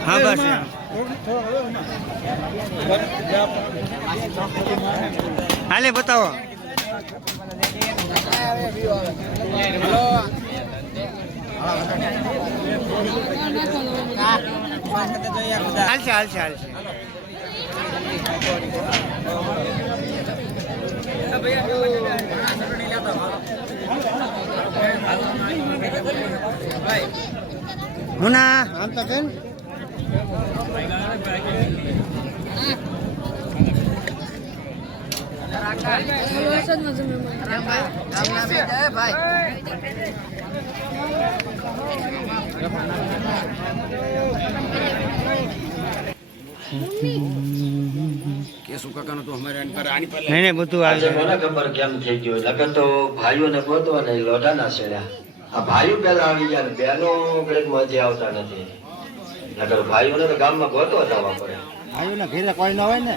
हाँ बस हाले बताओ हालसे हालसे हालसे मुना हम तो थे नहीं બધું આજે મને ખબર કેમ થઈ ગયું લગન તો ભાઈઓને ગોતવા નહીં લોઢા ના છેડ્યા આ ભાઈઓ પેલા આવી ગયા બહેનો કઈક મજે આવતા નથી નકર ભાઈઓને તો ગામમાં ગોતવા જવા પડે ભાઈઓના ઘરે કોઈ ન હોય ને